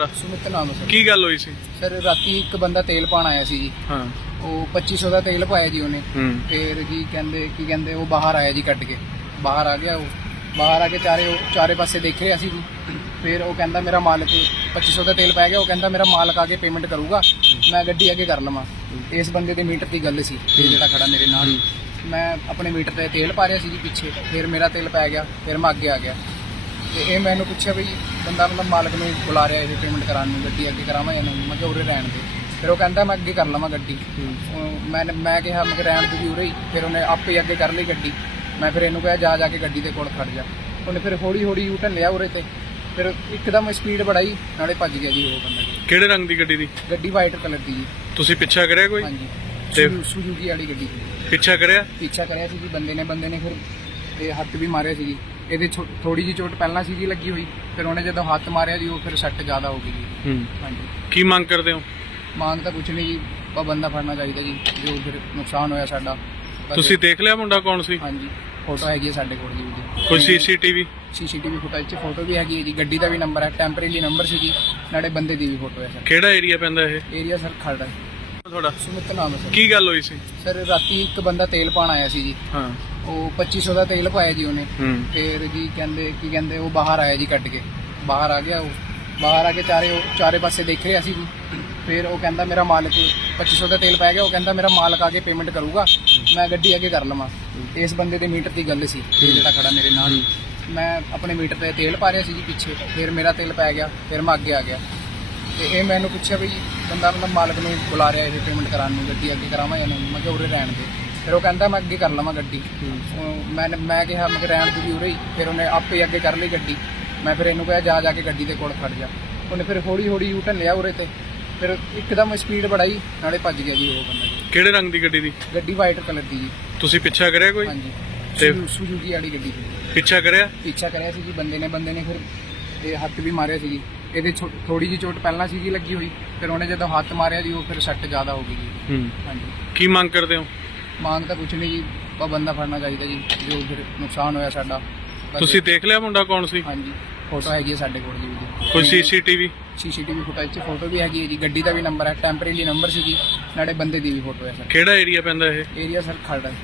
ਤੁਹਾਡਾ ਸੁਮਿਤ ਨਾਮ ਹੈ ਕੀ ਗੱਲ ਹੋਈ ਸੀ? ਸਰ ਰਾਤੀ ਇੱਕ ਬੰਦਾ ਤੇਲ ਪਾਣ ਆਇਆ ਸੀ ਜੀ। ਹਾਂ। ਉਹ 2500 ਦਾ ਤੇਲ ਪਾਇਆ ਜੀ ਉਹਨੇ। ਹੂੰ। ਫਿਰ ਜੀ ਕਹਿੰਦੇ ਕੀ ਕਹਿੰਦੇ ਉਹ ਬਾਹਰ ਆਇਆ ਜੀ ਕੱਢ ਕੇ। ਬਾਹਰ ਆ ਗਿਆ ਉਹ। ਬਾਹਰ ਆ ਕੇ ਚਾਰੇ ਉਹ ਚਾਰੇ ਪਾਸੇ ਦੇਖ ਰਿਹਾ ਸੀ ਜੀ। ਫਿਰ ਉਹ ਕਹਿੰਦਾ ਮੇਰਾ ਮਾਲਕ 2500 ਦਾ ਤੇਲ ਪੈ ਗਿਆ। ਉਹ ਕਹਿੰਦਾ ਮੇਰਾ ਮਾਲਕ ਆ ਕੇ ਪੇਮੈਂਟ ਕਰੂਗਾ। ਮੈਂ ਗੱਡੀ ਅੱਗੇ ਕਰ ਲਵਾਂ। ਇਸ ਬੰਦੇ ਦੇ ਮੀਟਰ ਦੀ ਗੱਲ ਸੀ। ਜਿਹੜਾ ਖੜਾ ਮੇਰੇ ਨਾਲ। ਮੈਂ ਆਪਣੇ ਮੀਟਰ ਤੇ ਤੇਲ ਪਾ ਰਿਹਾ ਸੀ ਜੀ ਪਿੱਛੇ। ਫਿਰ ਮੇਰਾ ਤੇਲ ਪੈ ਗਿਆ। ਫਿਰ ਮੈਂ ਅੱਗੇ ਆ ਗਿਆ। ਤੇ ਇਹ ਮੈਨੂੰ ਪੁੱਛਿਆ ਵੀ ਬੰਦਾ ਮਤਲਬ ਮਾਲਕ ਨੂੰ ਬੁਲਾ ਰਿਹਾ ਇਹ ਪੇਮੈਂਟ ਕਰਾਉਣ ਨੂੰ ਗੱਡੀ ਅੱਗੇ ਕਰਾਵਾਂ ਜਾਂ ਨਹੀਂ? ਮੈਂ ਕਿਹਾ ਉਰੇ ਰਹਿਣ ਦੇ। ਫਿਰ ਉਹ ਕਹਿੰਦਾ ਮੈਂ ਅੱਗੇ ਕਰ ਲਵਾਂ ਗੱਡੀ। ਮੈਂ ਮੈਂ ਕਿਹਾ ਮੈਂ ਰਹਿਣ ਦੇ ਵੀ ਉਰੇ ਹੀ। ਫਿਰ ਉਹਨੇ ਆਪੇ ਅੱਗੇ ਕਰ ਲਈ ਗੱਡੀ। ਮੈਂ ਫਿਰ ਇਹਨੂੰ ਕਿਹਾ ਜਾ ਜਾ ਕੇ ਗੱਡੀ ਦੇ ਕੋਲ ਖੜ ਜਾ। ਉਹਨੇ ਫਿਰ ਹੌਲੀ ਹੌਲੀ ਯੂ ਟਰਨ ਲਿਆ ਉਰੇ ਤੇ। ਫਿਰ ਇੱਕਦਮ ਸਪੀਡ ਵਧਾਈ ਨਾਲੇ ਭੱਜ ਗਿਆ ਜੀ ਉਹ ਬੰਦਾ ਕਿਹੜੇ ਰੰਗ ਦੀ ਗੱਡੀ ਦੀ? ਗੱਡੀ ਵਾਈਟ ਕਲਰ ਦੀ ਜੀ। ਤੁਸੀਂ ਪਿੱਛਾ ਕਰਿਆ ਕੋਈ? ਹਾਂਜੀ। ਤੇ- ਸੁਜ਼ੂ- ਸੁਜ਼ੂਕੀ ਵਾਲੀ ਗੱਡੀ ਪਿੱਛਾ ਕਰਿਆ? ਪਿੱਛਾ ਕਰਿਆ ਸੀ ਜੀ ਬੰਦੇ ਨੇ ਬੰਦੇ ਨੇ ਫਿਰ ਤੇ ਹੱਥ ਵੀ ਮਾਰਿਆ ਸੀ ਜੀ। ਇਹਦੇ ਥੋੜੀ ਜੀ ਚੋਟ ਪਹਿਲਾਂ ਸੀ ਜੀ ਲੱਗੀ ਹੋਈ ਫਿਰ ਉਹਨੇ ਜਦੋਂ ਹੱਥ ਮਾਰਿਆ ਜੀ ਉਹ ਫਿਰ ਸੱਟ ਜ਼ਿਆਦਾ ਹੋ ਗਈ ਜੀ। ਹੂੰ। ਹਾਂਜੀ। ਕੀ ਮੰਗ ਕਰਦੇ ਹੋ? ਮੰਗ ਤਾਂ ਕੁਛ ਨਹੀਂ ਜੀ ਬਸ ਬੰਦਾ ਫੜਨਾ ਚਾਹੀਦਾ ਜੀ ਜੋ ਫਿਰ ਨੁਕਸਾਨ ਹੋਇਆ ਸਾਡਾ। ਬਸ ਤੁਸੀਂ ਦੇਖ ਲਿਆ ਮੁੰਡਾ ਕੌਣ ਸੀ? ਹਾਂਜੀ ਫੋਟੋ ਹੈਗੀ ਹੈ ਸਾਡੇ ਕੋਲ ਜੀ ਉਹਦੀ। ਕੋਈ ਸੀਸੀਟੀਵੀ? ਸੀਸੀਟੀਵੀ ਫੁਟੇਜ 'ਚ ਫੋਟੋ ਵੀ ਹੈਗੀ ਹੈ ਜੀ ਗੱਡੀ ਦਾ ਵੀ ਨੰਬਰ ਹੈ ਟੈਂਪਰੇਰੀ ਨੰਬਰ ਸੀ ਜੀ ਨਾਲੇ ਬੰਦੇ ਦੀ ਵੀ ਫੋਟੋ ਹੈ ਸਰ। ਕਿਹੜਾ ਏਰੀਆ ਪੈਂਦਾ ਇਹ? ਏਰੀਆ ਸਰ ਖੜਦਾ ਹੈ ਤੁਹਾਡਾ? ਸੁਮਿਤ ਨਾਮ ਹੈ ਸਰ। ਕੀ ਗੱਲ ਹੋਈ ਸੀ? ਸਰ ਰਾਤੀ ਇੱਕ ਬੰਦਾ ਤੇਲ ਪਾਣ ਆਇਆ ਸੀ ਜੀ। ਹਾਂ। ਉਹ 2500 ਦਾ ਤੇਲ ਪਾਇਆ ਜੀ ਉਹਨੇ। ਹੂੰ। ਫਿਰ ਜੀ ਕਹਿੰਦੇ ਕੀ ਕਹਿੰਦੇ ਉਹ ਬਾਹਰ ਆਇਆ ਜੀ ਕੱਢ ਕੇ। ਬਾਹਰ ਆ ਗਿਆ ਉਹ। ਬਾਹਰ ਆ ਕੇ ਚਾਰੇ ਉਹ ਚਾਰੇ ਪਾਸੇ ਦੇਖ ਰਿਹਾ ਸੀ ਜੀ। ਫਿਰ ਉਹ ਕਹਿੰਦਾ ਮੇਰਾ ਮਾਲਕ 2500 ਦਾ ਤੇਲ ਪੈ ਗਿਆ। ਉਹ ਕਹਿੰਦਾ ਮੇਰਾ ਮਾਲਕ ਆ ਕੇ ਪੇਮੈਂਟ ਕਰੂਗਾ। ਮੈਂ ਗੱਡੀ ਅੱਗੇ ਕਰ ਲਵਾਂ। ਇਸ ਬੰਦੇ ਦੇ ਮੀਟਰ ਦੀ ਗੱਲ ਸੀ। ਜਿਹੜਾ ਖੜਾ ਮੇਰੇ ਨਾਲ। ਮੈਂ ਆਪਣੇ ਮੀਟਰ ਤੇ ਤੇਲ ਪਾ ਰਿਹਾ ਸੀ ਜੀ ਪਿੱਛੇ। ਫਿਰ ਮੇਰਾ ਤੇਲ ਪੈ ਗਿਆ। ਫਿਰ ਮੈਂ ਅੱਗੇ ਆ ਗਿਆ। ਤੇ ਇਹ ਮੈਨੂੰ ਪੁੱਛਿਆ ਵੀ ਬੰਦਾ ਮਤਲਬ ਮਾਲਕ ਨੂੰ ਬੁਲਾ ਰਿਹਾ ਇਹ ਪੇਮੈਂਟ ਕਰਾਉਣ ਨੂੰ ਗੱਡੀ ਅੱਗੇ ਕਰਾਵਾਂ ਜਾਂ ਨਹੀਂ? ਮੈਂ ਕਿਹਾ ਉਰੇ ਰਹਿਣ ਦੇ। ਫਿਰ ਉਹ ਕਹਿੰਦਾ ਮੈਂ ਅੱਗੇ ਕਰ ਲਵਾਂ ਗੱਡੀ। ਉਹ ਮੈਂ ਮੈਂ ਕਿਹਾ ਮੈਂ ਕਿਹਾ ਰਹਿਣ ਦੇ ਵੀ ਉਰੇ ਹੀ ਫਿਰ ਉਹਨੇ ਆਪੇ ਹੀ ਅੱਗੇ ਕਰ ਲਈ ਗੱਡੀ। ਮੈਂ ਫਿਰ ਇਹਨੂੰ ਕਿਹਾ ਜਾ ਜਾ ਕੇ ਗੱਡੀ ਦੇ ਕੋਲ ਖੜ ਜਾ। ਉਹਨੇ ਫਿਰ ਹੌਲੀ ਹੌਲੀ ਯੂ ਟਰਨ ਲਿਆ ਉਰੇ ਤੇ। ਫਿਰ ਇੱਕਦਮ ਸਪੀਡ ਵਧਾਈ ਨਾਲੇ ਭੱਜ ਗਿਆ ਜੀ ਉਹ ਬੰਦਾ। ਜੀ ਕਿਹੜੇ ਰੰਗ ਦੀ ਗੱਡੀ ਦੀ? ਗੱਡੀ ਵਾਈਟ ਕਲਰ ਦੀ ਜੀ। ਤੁਸੀਂ ਪਿੱਛਾ ਕਰਿਆ ਕੋਈ? ਹਾਂਜੀ। ਤੇ- ਸੁਜ਼ੂ- ਸੁਜ਼ੂਕੀ ਵਾਲੀ ਗੱਡੀ ਸੀ। ਪਿੱਛਾ ਕਰਿਆ? ਪਿੱਛਾ ਕਰਿਆ ਸੀ ਜੀ ਬੰਦੇ ਨੇ ਬੰਦੇ ਨੇ ਫਿਰ ਤੇ ਹੱਥ ਵੀ ਮਾਰਿਆ ਸੀ ਜੀ। ਇਹਦੇ ਥੋੜੀ ਜੀ ਚੋਟ ਪਹਿਲਾਂ ਸੀ ਜੀ ਲੱਗੀ ਹੋਈ। ਫਿਰ ਉਹਨੇ ਜਦੋਂ ਹੱਥ ਮਾਰਿਆ ਜੀ ਉਹ ਫਿਰ ਸੱਟ ਜ਼ਿਆਦਾ ਹੋ ਗਈ ਜੀ। ਹੂੰ। ਹਾਂਜੀ। ਕੀ ਮੰਗ ਕਰਦੇ ਹੋ? ਮੰਗ ਤਾਂ ਕੁਛ ਨਹੀਂ ਜੀ ਬਸ ਬੰਦਾ ਫੜਨਾ ਚਾਹੀਦਾ ਜੀ ਜੋ ਫਿਰ ਨੁਕਸਾਨ ਹੋਇਆ ਸਾਡਾ। ਬਸ- ਤੁਸੀਂ ਦੇਖ ਲਿਆ ਮੁੰਡਾ ਕੌਣ ਸੀ? ਹਾਂਜੀ ਫੋਟੋ ਹੈਗੀ ਹੈ ਸਾਡੇ ਕੋਲ ਜੀ ਉਹਦੀ। ਕੋਈ ਸੀਸੀਟੀਵੀ? ਸੀਸੀਟੀਵੀ ਫੁਟੇਜ 'ਚ ਫੋਟੋ ਵੀ ਹੈਗੀ ਹੈ ਜੀ ਗੱਡੀ ਦਾ ਵੀ ਨੰਬਰ ਹੈ ਟੈਂਪਰੇਰੀ ਨੰਬਰ ਸੀ ਜੀ ਨਾਲੇ ਬੰਦੇ ਦੀ ਵੀ ਫੋਟੋ ਹੈ ਸਰ। ਕਿਹੜਾ ਏਰੀਆ ਪੈਂਦਾ ਇਹ? ਏਰੀਆ ਸਰ ਖੜਦਾ ਹੈ